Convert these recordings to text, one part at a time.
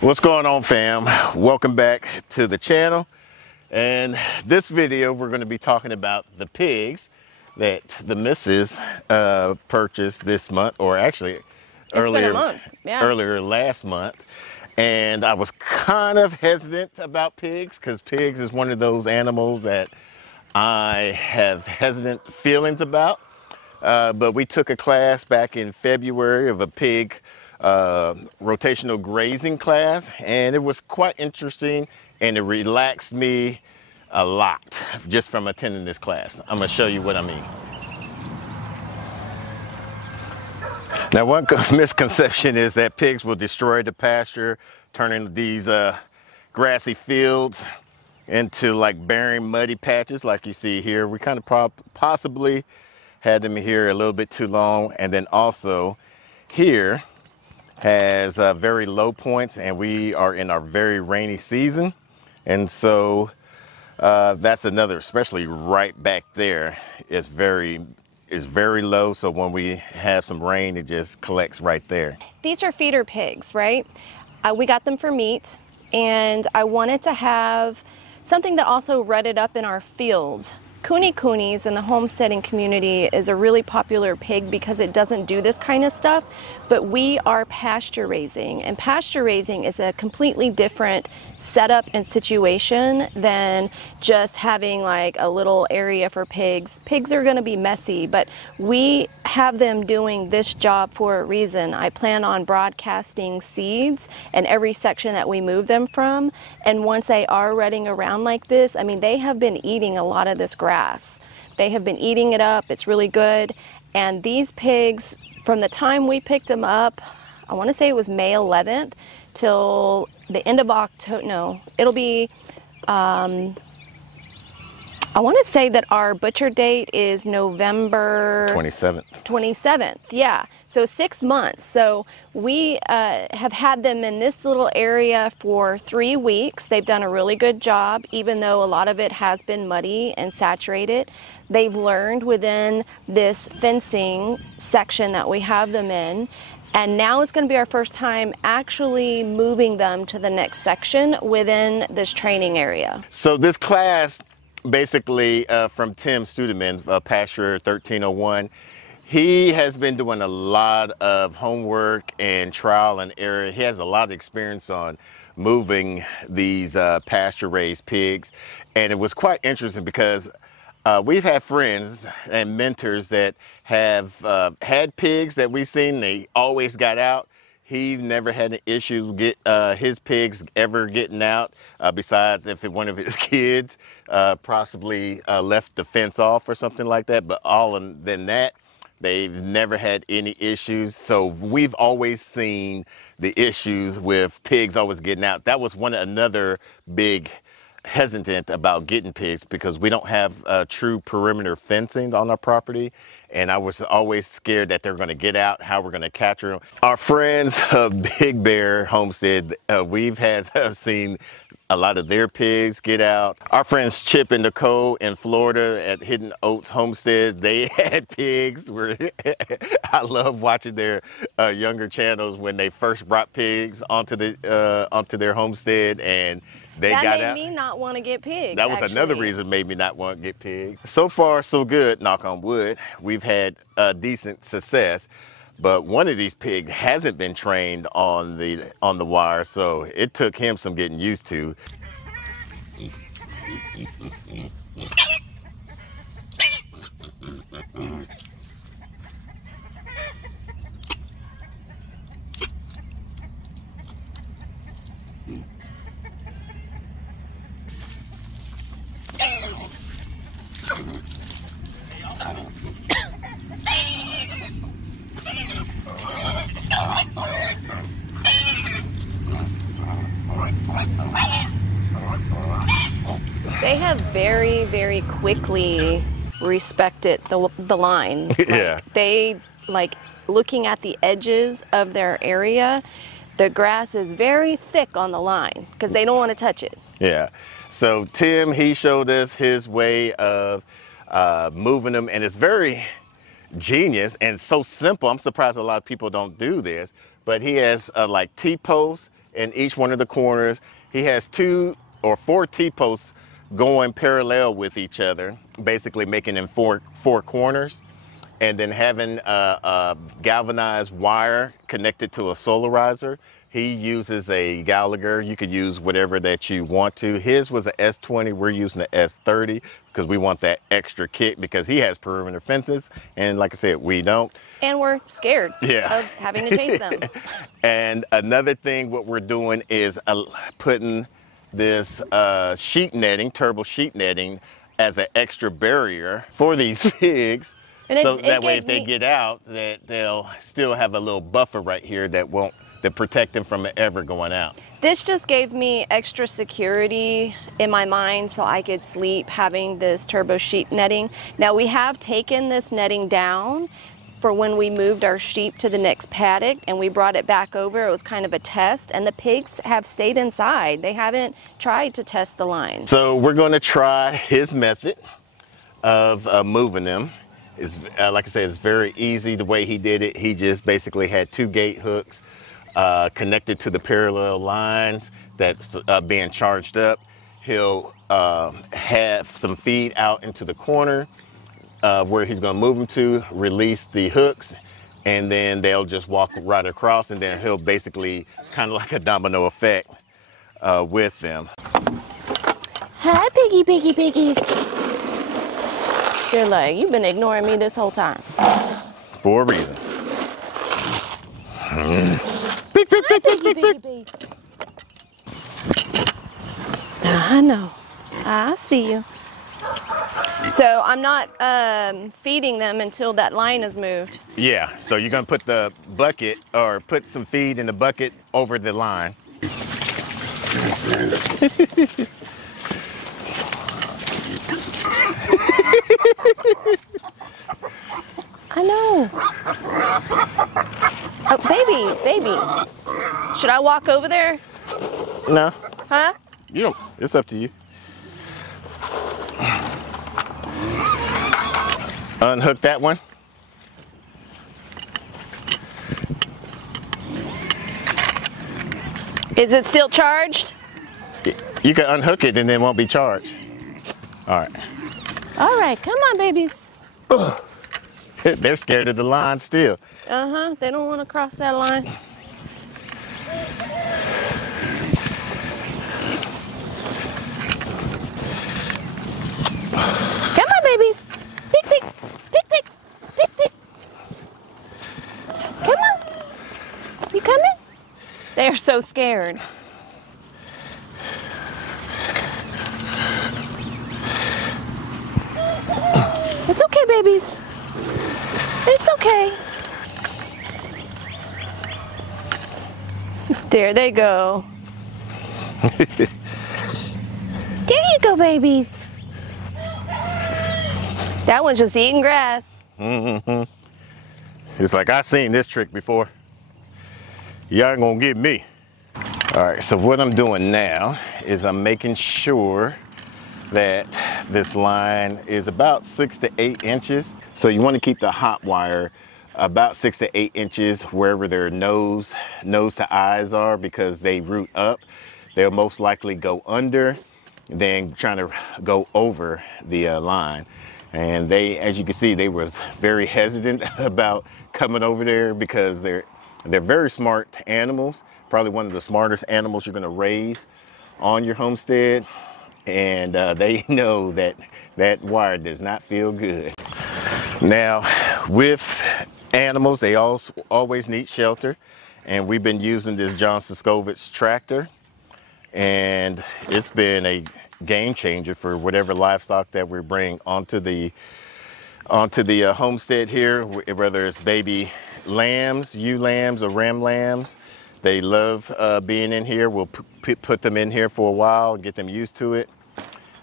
What's going on, fam? Welcome back to the channel. And this video we're going to be talking about the pigs that the missus purchased this month, or actually earlier last month. And I was kind of hesitant about pigs because pigs is one of those animals that I have hesitant feelings about. But we took a class back in February of a pig rotational grazing class, and it was quite interesting, and it relaxed me a lot just from attending this class. I'm going to show you what I mean. Now, one misconception is that pigs will destroy the pasture, turning these grassy fields into like barren, muddy patches like you see here. We kind of possibly had them here a little bit too long, and then also here has very low points, and we are in our very rainy season, and so that's another, especially right back there, is very low. So when we have some rain, it just collects right there. These are feeder pigs, right? We got them for meat, and I wanted to have something that also rutted up in our field. Coonies in the homesteading community is a really popular pig because it doesn't do this kind of stuff, but we are pasture raising, and pasture raising is a completely different setup and situation than just having like a little area for pigs. Pigs are going to be messy, but we have them doing this job for a reason. I plan on broadcasting seeds in every section that we move them from, and once they are rutting around like this, I mean, they have been eating a lot of this grass. They have been eating it up. It's really good. And these pigs, from the time we picked them up, I want to say it was May 11th till the end of October. No, it'll be, I want to say that our butcher date is November 27th. Yeah. So 6 months. So we have had them in this little area for 3 weeks. They've done a really good job, even though a lot of it has been muddy and saturated. They've learned within this fencing section that we have them in. And now it's going to be our first time actually moving them to the next section within this training area. So this class, basically from Tim Studeman, Pasture 1301, he has been doing a lot of homework and trial and error. He has a lot of experience on moving these pasture-raised pigs. And it was quite interesting because we've had friends and mentors that have had pigs that we've seen. They always got out. He never had an issue get his pigs ever getting out, besides if one of his kids possibly left the fence off or something like that. But other than that, they've never had any issues. So we've always seen the issues with pigs always getting out. That was another big hesitant about getting pigs, because we don't have true perimeter fencing on our property, and I was always scared that they're going to get out, how we're going to capture them. Our friends Big Bear Homestead, we've seen a lot of their pigs get out. Our friends Chip and Nicole in Florida at Hidden Oats Homestead, they had pigs. I love watching their younger channels when they first brought pigs onto their homestead, and they got out. That made me not want to get pigs. That was another reason made me not want to get pigs. So far, so good, knock on wood. We've had decent success, but one of these pigs hasn't been trained on the wire, so it took him some getting used to. They have very, very quickly respected the line. Yeah. They like looking at the edges of their area. The grass is very thick on the line because they don't want to touch it. Yeah. So Tim, he showed us his way of moving them, and it's very genius and so simple. I'm surprised a lot of people don't do this, but he has like T-posts, in each one of the corners. He has 2 or 4 T-posts going parallel with each other, basically making them four corners, and then having a galvanized wire connected to a solarizer. He uses a Gallagher. You could use whatever that you want to. His was an S20. We're using the S30 because we want that extra kick, because he has perimeter fences, and like I said, we don't. And we're scared of having to chase them. And another thing, what we're doing is putting this sheet netting, turbo sheet netting, as an extra barrier for these pigs. And so that way, if they get out, that they'll still have a little buffer right here that protect them from ever going out. This just gave me extra security in my mind so I could sleep having this turbo sheep netting. Now we have taken this netting down for when we moved our sheep to the next paddock, and we brought it back over. It was kind of a test, and the pigs have stayed inside. They haven't tried to test the line. So we're going to try his method of moving them. It's, like I said, it's very easy the way he did it. He just basically had 2 gate hooks connected to the parallel lines that's being charged up. He'll have some feed out into the corner where he's going to move them to, release the hooks, and then they'll just walk right across, and then he'll basically kind of like a domino effect with them. Hi, piggies. You're like, you've been ignoring me this whole time. For a reason. Piggy. I know. I see you. So I'm not feeding them until that line is moved. Yeah, so you're gonna put the bucket, or put some feed in the bucket over the line. I know. Oh, baby. Should I walk over there? No. Huh? You don't. It's up to you. Unhook that one. Is it still charged? You can unhook it and it won't be charged. All right. All right, come on, babies. They're scared of the line still. They don't want to cross that line. Come on, babies. Pick. Come on. You coming? They are so scared. It's okay, babies. It's okay. There they go. There you go, babies. That one's just eating grass. It's like, I've seen this trick before. Y'all ain't gonna get me. All right, so what I'm doing now is I'm making sure that this line is about 6 to 8 inches. So you want to keep the hot wire about 6 to 8 inches wherever their nose to eyes are, because they root up. They'll most likely go under than trying to go over the line. And they, as you can see, they was very hesitant about coming over there, because they're very smart animals, probably one of the smartest animals you're going to raise on your homestead. And they know that that wire does not feel good. Now, with animals, they always need shelter, and we've been using this John Siskovich tractor, and it's been a game changer for whatever livestock that we bring onto the homestead here, whether it's baby lambs, ewe lambs, or ram lambs. They love being in here. We'll put them in here for a while and get them used to it.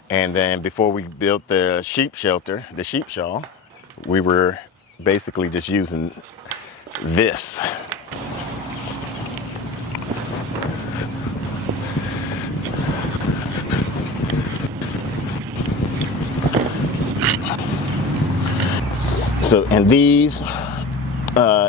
And then before we built the sheep shelter, the sheep shawl, we were basically just using this. So, and these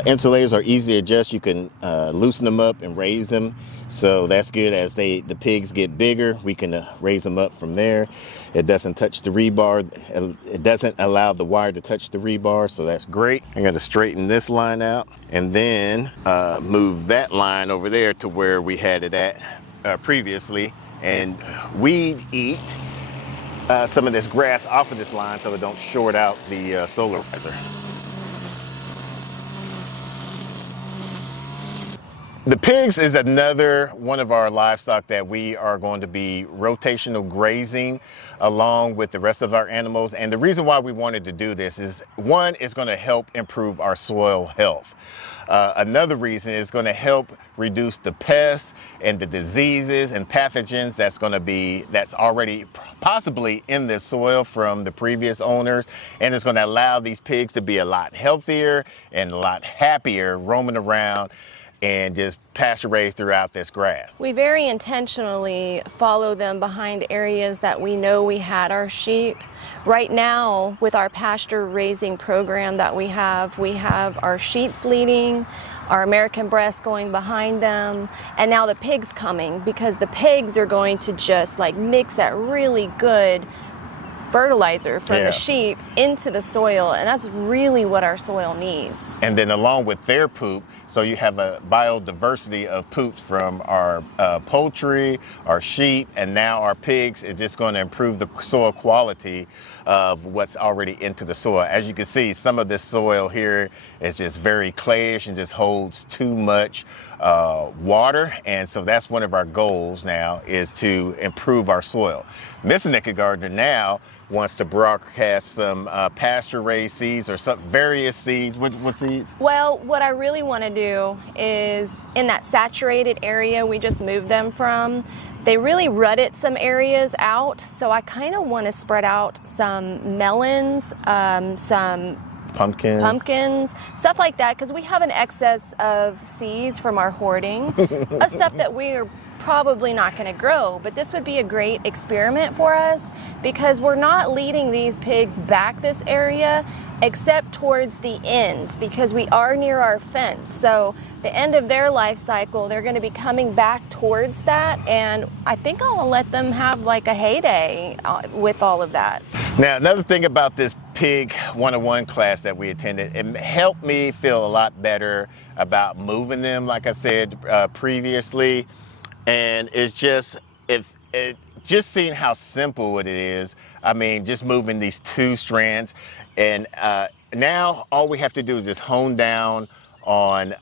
insulators are easy to adjust. You can loosen them up and raise them So that's good. As the pigs get bigger, we can raise them up from there. It doesn't touch the rebar. It doesn't allow the wire to touch the rebar, so that's great. I'm going to straighten this line out and then move that line over there to where we had it at previously, and weed eat some of this grass off of this line so it don't short out the solar riser. The pigs is another one of our livestock that we are going to be rotational grazing along with the rest of our animals. And the reason why we wanted to do this is, one, it's going to help improve our soil health. Another reason is going to help reduce the pests and the diseases and pathogens that's already possibly in the soil from the previous owners, and it's going to allow these pigs to be a lot healthier and a lot happier roaming around and just pasture raised throughout this grass. We very intentionally follow them behind areas that we know we had our sheep. Right now, with our pasture raising program that we have our sheep's leading, our American breast going behind them, and now the pigs coming, because the pigs are going to just like mix that really good fertilizer from the sheep into the soil, and that's really what our soil needs. And then along with their poop, so you have a biodiversity of poops from our poultry, our sheep, and now our pigs. Is just going to improve the soil quality of what's already into the soil. As you can see, some of this soil here is just very clayish and just holds too much water, and so that's one of our goals now, is to improve our soil. Mr. Naked Gardener now wants to broadcast some pasture-raised seeds or some various seeds. What seeds? Well, what I really want to do is, in that saturated area we just moved them from, they really rutted some areas out, so I kind of want to spread out some melons, some pumpkins, stuff like that, because we have an excess of seeds from our hoarding of stuff that we are probably not going to grow. But this would be a great experiment for us, because we're not leading these pigs back this area except towards the end, because we are near our fence. So the end of their life cycle, they're going to be coming back towards that, and I think I'll let them have like a heyday with all of that. Now, another thing about this Pig 101 class that we attended, it helped me feel a lot better about moving them, like I said previously. And it's just, just seeing how simple it is. I mean, just moving these two strands. And now all we have to do is just hone down on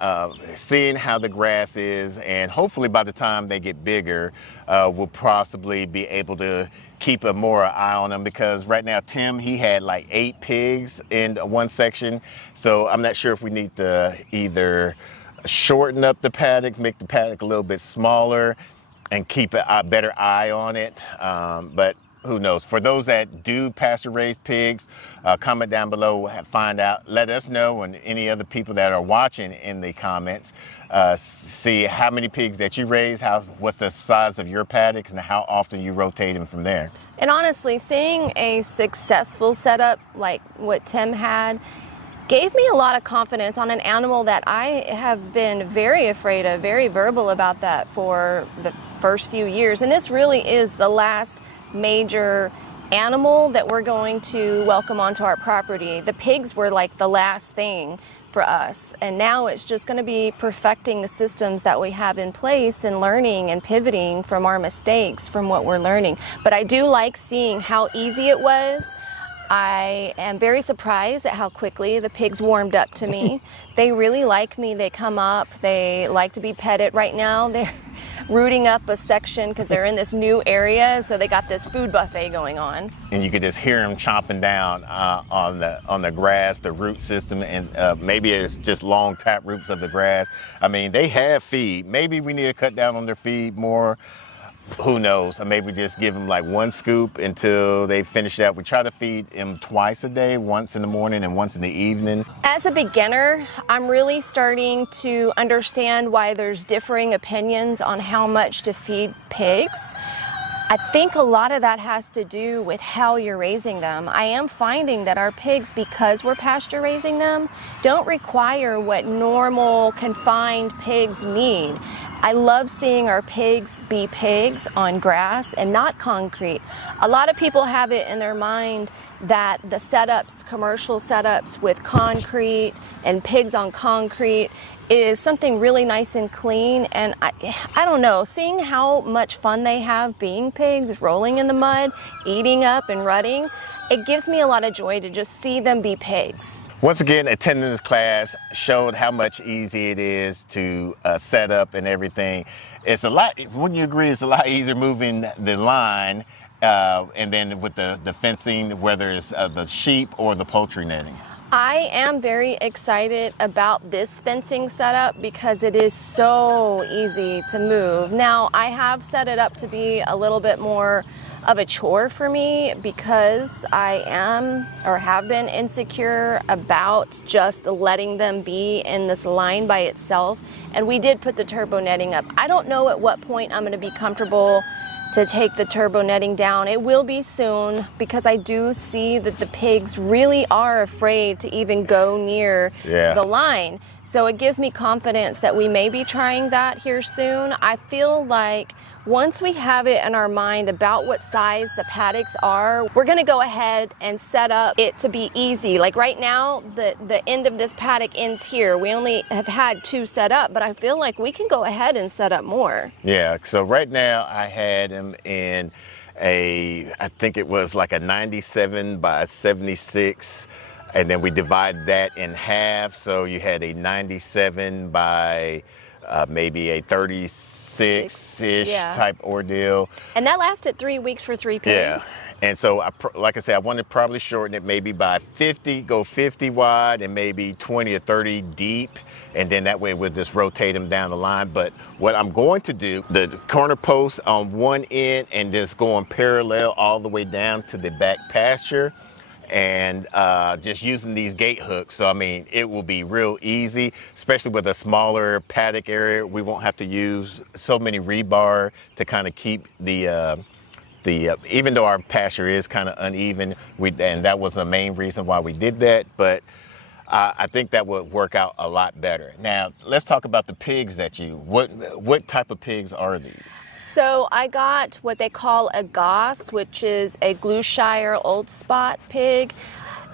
seeing how the grass is, and hopefully by the time they get bigger, we'll possibly be able to keep a more eye on them, because right now Tim, he had like 8 pigs in one section, so I'm not sure if we need to either shorten up the paddock, make the paddock a little bit smaller, and keep a better eye on it, but who knows? For those that do pasture-raised pigs, comment down below, find out, let us know, and any other people that are watching in the comments, see how many pigs that you raise, what's the size of your paddock, and how often you rotate them from there. And honestly, seeing a successful setup like what Tim had gave me a lot of confidence on an animal that I have been very afraid of, very verbal about that for the first few years. And this really is the last major animal that we're going to welcome onto our property. The pigs were like the last thing for us, and now it's just going to be perfecting the systems that we have in place and learning and pivoting from our mistakes, from what we're learning. But I do like seeing how easy it was. I am very surprised at how quickly the pigs warmed up to me. They really like me. They come up. They like to be petted. Right now they're rooting up a section because they're in this new area, so they got this food buffet going on. And you could just hear them chomping down on the grass, the root system, and maybe it's just long tap roots of the grass. I mean, they have feed. Maybe we need to cut down on their feed more. Who knows? Or maybe just give them like 1 scoop until they finish that. We try to feed them twice a day, once in the morning and once in the evening. As a beginner, I'm really starting to understand why there's differing opinions on how much to feed pigs. I think a lot of that has to do with how you're raising them. I am finding that our pigs, because we're pasture raising them, don't require what normal confined pigs need. I love seeing our pigs be pigs on grass and not concrete. A lot of people have it in their mind that the setups, commercial setups with concrete and pigs on concrete is something really nice and clean, and I don't know, seeing how much fun they have being pigs, rolling in the mud, eating up and rutting, it gives me a lot of joy to just see them be pigs. Once again, attending this class showed how much easy it is to set up and everything. It's a lot, wouldn't you agree, it's a lot easier moving the line and then with the fencing, whether it's the sheep or the poultry netting? I am very excited about this fencing setup because it is so easy to move. Now, I have set it up to be a little bit more of a chore for me because I am or have been insecure about just letting them be in this line by itself. And we did put the turbo netting up. I don't know at what point I'm going to be comfortable to take the turbo netting down. It will be soon because I do see that the pigs really are afraid to even go near the line. So it gives me confidence that we may be trying that here soon. I feel like once we have it in our mind about what size the paddocks are, we're gonna go ahead and set up it to be easy. Like right now, the end of this paddock ends here. We only have had 2 set up, but I feel like we can go ahead and set up more. Yeah, so right now I had him in I think it was like a 97 by 76, and then we divided that in half. So you had a 97 by maybe a 36-ish type ordeal. And that lasted 3 weeks for 3 pigs. Yeah, and so like I said, I wanted to probably shorten it maybe by 50, go 50 wide and maybe 20 or 30 deep. And then that way we'll just rotate them down the line. But what I'm going to do, the corner posts on one end and just going parallel all the way down to the back pasture, and just using these gate hooks. So I mean, it will be real easy, especially with a smaller paddock area. We won't have to use so many rebar to kind of keep the even though our pasture is kind of uneven, and that was the main reason why we did that, but I think that would work out a lot better. Now, let's talk about the pigs what type of pigs are these? So I got what they call a Goss, which is a Gloucestershire Old Spot pig.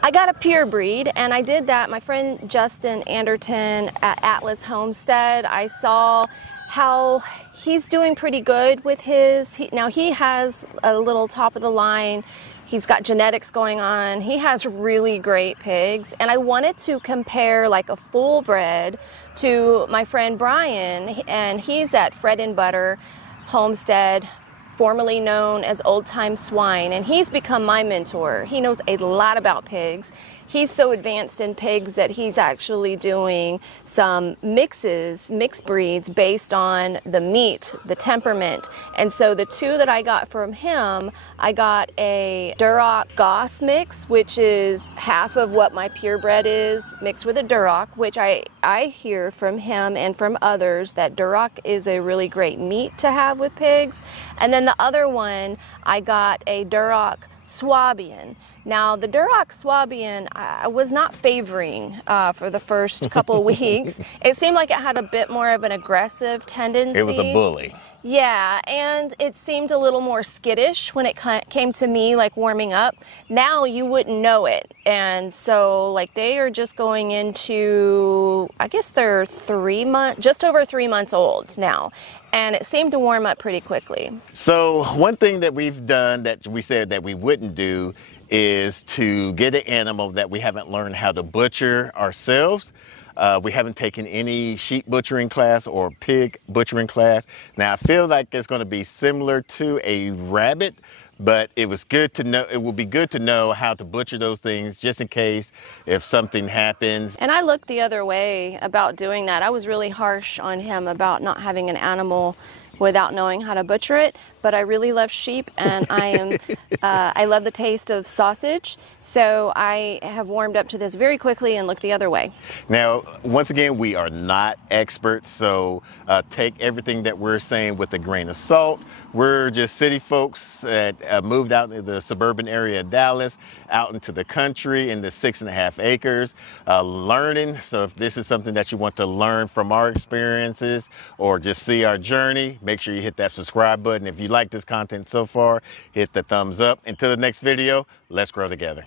I got a pure breed, and I did that. My friend Justin Anderton at Atlas Homestead, I saw how he's doing pretty good with his. Now he has a little top of the line. He's got genetics going on. He has really great pigs, and I wanted to compare like a full bred to my friend Brian, and he's at Fred and Butter Homestead, formerly known as Old Time Swine, and he's become my mentor. He knows a lot about pigs. He's so advanced in pigs that he's actually doing some mixed breeds based on the meat, the temperament. And so the 2 that I got from him, I got a Duroc Goss mix, which is half of what my purebred is, mixed with a Duroc, which I hear from him and from others that Duroc is a really great meat to have with pigs. And then the other one, I got a Duroc Swabian. Now, the Duroc Swabian, I was not favoring for the first couple of weeks. It seemed like it had a bit more of an aggressive tendency. It was a bully. Yeah, and it seemed a little more skittish when it came to me, like warming up. Now you wouldn't know it. And so, like, they are just going into, I guess they're just over 3 months old now. And it seemed to warm up pretty quickly. So one thing that we've done that we said that we wouldn't do is to get an animal that we haven't learned how to butcher ourselves. We haven't taken any sheep butchering class or pig butchering class. Now I feel like it's going to be similar to a rabbit, but it was good to know. It will be good to know how to butcher those things just in case if something happens. And I looked the other way about doing that. I was really harsh on him about not having an animal without knowing how to butcher it, but I really love sheep, and I love the taste of sausage, so I have warmed up to this very quickly and look the other way. Now, once again, we are not experts, so take everything that we're saying with a grain of salt. We're just city folks that moved out into the suburban area of Dallas, out into the country in the 6.5 acres, learning. So if this is something that you want to learn from our experiences or just see our journey, make sure you hit that subscribe button. If you like this content so far, hit the thumbs up. Until the next video, let's grow together.